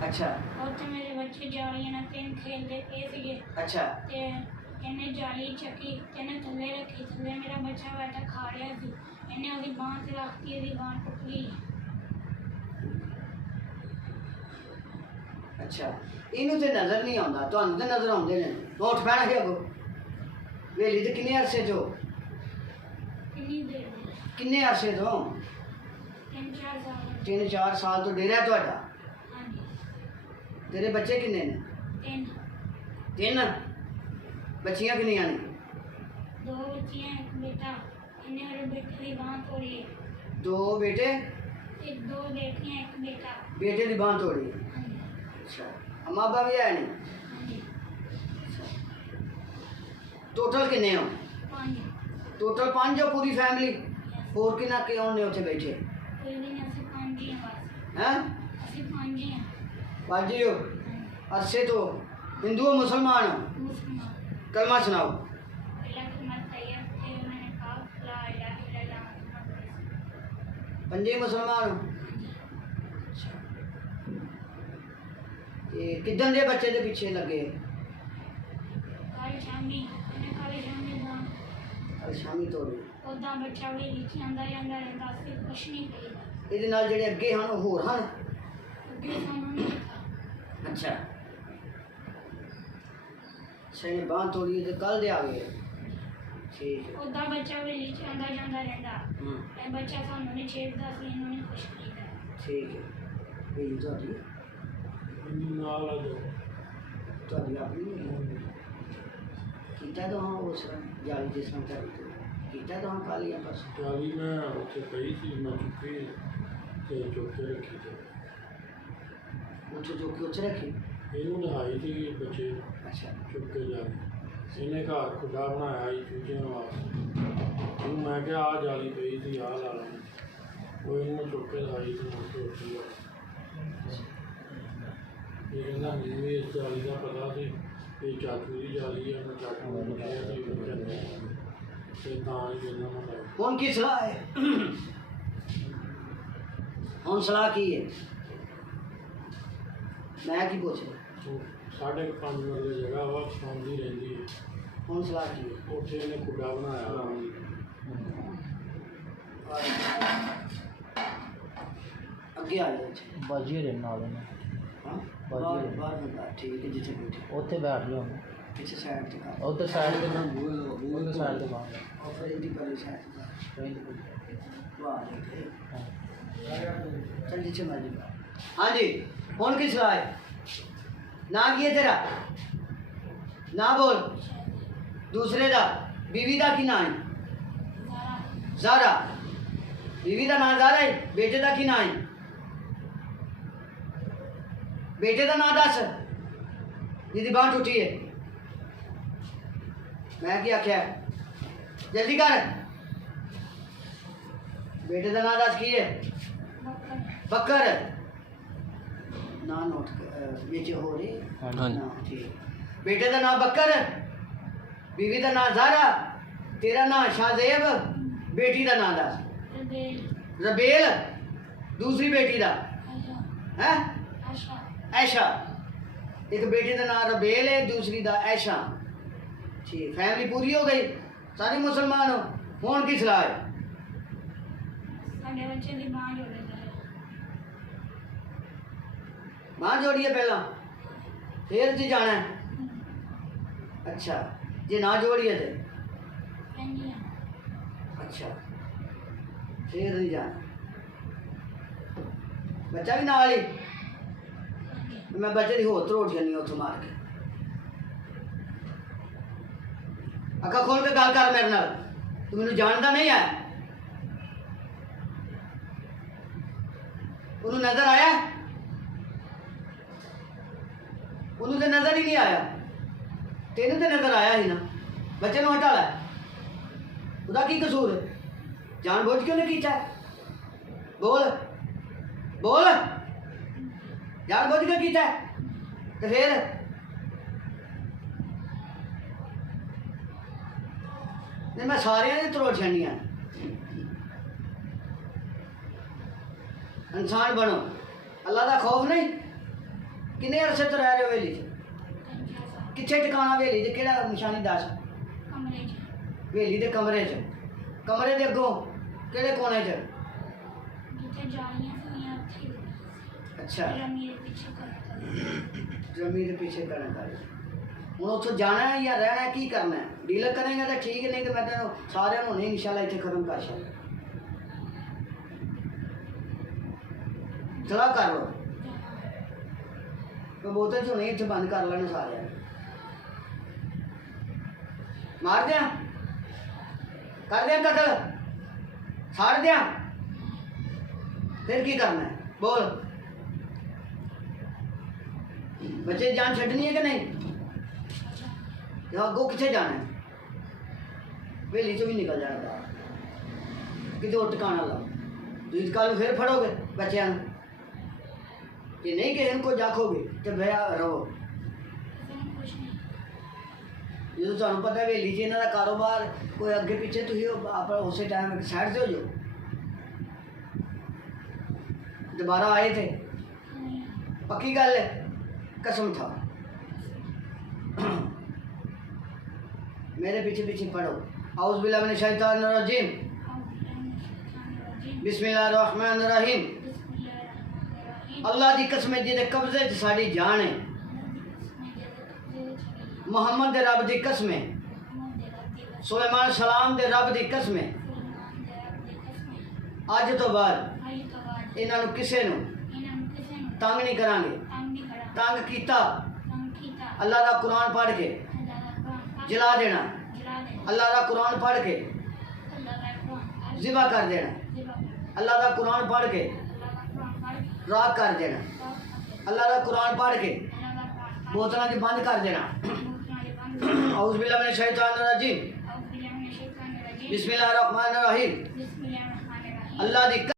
अच्छा ਉੱਥੇ ਮੇਰੇ ਬੱਚੇ ਜਾਲੀਆਂ ਨਾਲ ਤਿੰਨ ਖੇਡਦੇ ਪਏ ਸੀਗੇ अच्छा ਤੇ ਇਹਨੇ ਜਾਲੀ ਚੱਕੀ ਤੇ ਇਹਨੇ ਥੱਲੇ ਰੱਖੀ, ਥੱਲੇ ਮੇਰਾ ਬੱਚਾ ਬੈਠਾ ਖਾ ਰਿਹਾ ਸੀ, ਇਹਨੇ ਉਹਦੀ ਬਾਂਹ ਤੇ ਰੱਖਤੀ, ਇਹਦੀ ਬਾਂਹ ਟੁੱਟ ਗਈ। अच्छा इनू तो नज़र नहीं आता, तुहानू तो नज़र आते हैं। उठ पैना कि अगो वेली तो किन्ने अरसे तो ਕਿੰਨੀ ਦੇਰ ਦੀ? किन्ने अरसे तो 3-4 ਸਾਲ। 3-4 साल तो डेरा है तुहाडा। ਹਾਂਜੀ तेरे बच्चे किन्ने ने? 3 3 बच्चियां किन्नियां ने? 2 ਬੱਚੀਆਂ ਇੱਕ ਬੇਟਾ, ਇਹਨੇ ਮੇਰੇ ਬੇਟੇ ਦੀ ਬਾਂਹ ਤੋੜੀ ਹੈ। 2 बेटे ਤੇ 2 ਬੇਟੀਆਂ ਇੱਕ ਬੇਟਾ। बेटे की बांह तोड़ी है। ਹਾਂਜੀ अच्छा अम्मा अब्बा भी है नहीं? ਹਾਂਜੀ टोटल किन्ने हो? 5 टोटल 5 हो पूरी फैमिली? और किन्ना के होने उत्थे बैठे ਕੋਈ ਵੀ ਨਹੀਂ, ਅਸੀਂ 5 ਹੀ ਹਾਂ ਬਸ। हैं? ਅਸੀਂ 5 ਹੀ ਹਾਂ। 5 ही हो? अरसे तो हिंदू हो मुसलमान हो? मुसलमान। कलमा सुनाओ। पंजे मुसलमान हो? ते किदन दे बच्चे दे पीछे लगे? कल शामी कल शामी तोड़ी। उदा बच्चा भी नीचे आंदा जांदा रहंदा सी, कुछ नहीं कहीदा। ਇਹਦੇ ਨਾਲ ਜਿਹੜੇ ਅੱਗੇ ਹਨ ਉਹ ਹੋਰ ਹਨ? ਅੱਗੇ ਸਾਨੂੰ ਨਹੀਂ ਪਤਾ। ਅੱਛਾ ਸਹੀ ਬਾਂਹ ਤੋੜੀ ਤੇ ਕੱਲ ਦੇ ਆ ਗਏ। ਠੀਕ ਹੈ। ਉਦਾ ਬੱਚਾ ਵੀ ਨੀਚੇ ਆਂਦਾ ਜਾਂਦਾ ਰਹਿੰਦਾ। ਇਹ ਬੱਚਾ ਸਾਨੂੰ ਨਹੀਂ ਛੇੜਦਾ ਸੀ, ਇਹਨੂੰ ਨਹੀਂ ਕੁਛ ਕਹੀਦਾ। ਠੀਕ ਹੈ। ਇਹ ਤੁਹਾਡੀ ਨਾਲ ਆ ਜਾਓ। ਤੁਹਾਡੀ ਆਪਣੀ ਕੀਤਾ ਤਾਂ ਉਸ ਜਾਲੀ ਜਿਸ ਤਰ੍ਹਾਂ ਕਰੀ ਕੀਤਾ ਤਾਂ ਕਾਲੀ ਆਪਸ ਜਾਲੀ ਮੈਂ ਉੱਥੇ ਪਈ ਸੀ, ਮੈਂ ਚੁੱਕੀ ਤੇ ਚੁੱਕ ਕੇ ਰੱਖੀ ਤੇ ਉੱਥੇ ਜੋ ਕਿ ਉੱਥੇ ਰੱਖੀ। ਇਹਨੂੰ ਨਹਾਈ ਸੀ ਬੱਚੇ ਨੂੰ, ਅੱਛਾ ਚੁੱਕ ਕੇ ਜਾ ਕੇ ਇਹਨੇ ਘਰ ਖੁੱਡਾ ਬਣਾਇਆ ਸੀ ਚੂਚਿਆਂ ਵਾਸਤੇ। ਉਹਨੂੰ ਮੈਂ ਕਿਹਾ ਆਹ ਜਾਲੀ ਪਈ ਸੀ, ਆਹ ਲਾ ਲੈਣੀ। ਉਹ ਇਹਨੂੰ ਚੁੱਕ ਕੇ ਲਾਈ ਤੇ ਮੁੜ ਕੇ ਉੱਠੀ ਆ। ਇਹ ਕਹਿੰਦਾ ਮੈਨੂੰ ਵੀ ਇਸ ਜਾਲੀ ਦਾ ਪਤਾ ਸੀ, ਇਹ ਚਾਚੂ ਦੀ ਜਾਲੀ ਆ। ਮੈਂ ਚਾਚੂ ਨੂੰ ਪੁੱਛਿਆ ਸੀ ਬੱਚੇ ਤੇ ਤਾਂ ਹੀ ਕਹਿੰਦਾ ਮੈਂ ਲਾਈ। ਹੁਣ ਕੀ ਸਲਾਹ ਹੈ? ਹੁਣ ਸਲਾਹ ਕੀ ਹੈ? ਮੈਂ ਕੀ ਪੁੱਛ ਰਿਹਾ? 5.5 ਮਰਲੇ ਜਗ੍ਹਾ ਵਾ, ਸੌਂਦੀ ਰਹਿੰਦੀ ਹੈ। ਹੁਣ ਸਲਾਹ ਕੀ ਹੈ? ਉੱਥੇ ਇਹਨੇ ਖੁੱਡਾ ਬਣਾਇਆ ਵਾ। ਅੱਗੇ ਆ ਜਾਓ। ਬਾਜੀ ਦੇ ਨਾਲ ਨੇ। ਹਾਂ ਬਾਹਰ ਬੰਦਾ ਠੀਕ ਹੈ ਜਿੱਥੇ ਬੈਠੇ ਉੱਥੇ ਬੈਠ ਜਾਓ। ਪਿੱਛੇ ਸਾਈਡ ਤੇ ਕਰ। ਉੱਧਰ ਸਾਈਡ ਤੇ ਨਾ ਉਹਦੇ ਸਾਈਡ ਤੇ ਬਾਹਰ और फिर इनकी पहले साइड वाह देखे चल नीचे मारी। हाँ जी कौन की सलाह है? ना की है तेरा ना बोल। दूसरे दा बीवी दा की ना है? ज़ारा। बीवी दा ना ज़ारा है, बेटे दा की ना है? बेटे दा ना दस जिहदी बांह टुटी है। मैं क्या आख्या जल्दी कर। बेटे का नाम दस की है? बकर। ना नोट बिच हो रही। हाँ ठीक। बेटे का नाम बकर, बीवी का नाम ज़ारा, तेरा नाम शाहजेब, बेटी का नाम दस। रबेल। दूसरी बेटी का है ऐशा। एक बेटे का नाम रबेल है, दूसरी का ऐशा। ठीक फैमिली पूरी हो गई, सारे मुसलमान हो। कौन की सलाह है? ਸਾਡੇ ਬੱਚੇ ਦੀ ਬਾਂਹ ਜੋੜੇਗਾ। बांह जोड़िए पहला, फिर जी जाना है। अच्छा जे ना जोड़िए थे? अच्छा फिर नहीं जाना। बच्चा भी नाल ही? मैं बच्चे की होर त्रोड़ जानी उतों मार के। अखा खोल के गल कर मेरे नाल। तू मैनू जानता नहीं है? उन्होंने नजर आया? उन्होंने तो नजर ही नहीं आया। तेन तो नजर आया ही ना। बच्चे को हटा ला, उसका की कसूर है? जान बुझ क्यों नहीं किया? बोल बोल। जान बुझ के किया तो फिर मैं सारे त्रोड़ छड़निया। इंसान बनो, अल्लाह का खौफ नहीं। किन्ने अरसे तो रह रहे हो हवेली च? कित्थे ठिकाना हवेली च? केड़ा निशानी दस? कमरे च हवेली दे कमरे च। कमरे दे अगों केड़े कोने च? जिथे जालियां सुइयां उत्थे अच्छा मेरे पीछे करता जमीन के पीछे करना कर हूँ उत्थों जाना है या रहना है की करना है डील करेंगे तो ठीक है नहीं तो मैं तेन सारे होने इंशाल्लाह इतने खत्म कर सकता सलाह कर लो कबूतर होने इतने बंद कर लेने सारे मार दिया कर दिया कतल साड़ दिया फिर की करना है बोल बच्चे की जान छड्डनी है कि नहीं अगो कितने जाना है हवेली चो भी निकल जाना बाहर कितने और टिकाना लाओ तुम कल फिर फड़ोगे बच्चों जे नहीं किसी को जाखोगे तो भैया रहो कुछ नहीं जो तुम्हें पता है हवेली च इन्हों का कारोबार कोई अगे पिछे तुम आप उस टाइम साइड से हो जाओ दोबारा आए थे नहीं पक्की गल है कसम था मेरे पीछे पीछे पढ़ो औज़ बिल्लाहि मिनश शैतानिर रजीम बिस्मिल्लाहिर्रहमानिर रहीम अल्लाह दी कसम जिहदे कब्जे च साडी जान है मोहम्मद दे रब दी कसम है सुलेमान सलाम दे रब दी कसम है अज तो बाद इन्हां नूं किसे नूं तंग नहीं करांगे तंग कीता अल्लाह दा कुरान पढ़ के जला देना अल्लाह दा कुरान पढ़ के ज़िबा कर देना अल्लाह दा कुरान पढ़ के राख कर देना अल्लाह दा कुरान पढ़ के बोतलों च बंद कर देना औज़ बिल्लाहि मिनश शैतानिर रजीम बिस्मिल्लाहिर्रहमानिर रहीम अल्लाह दी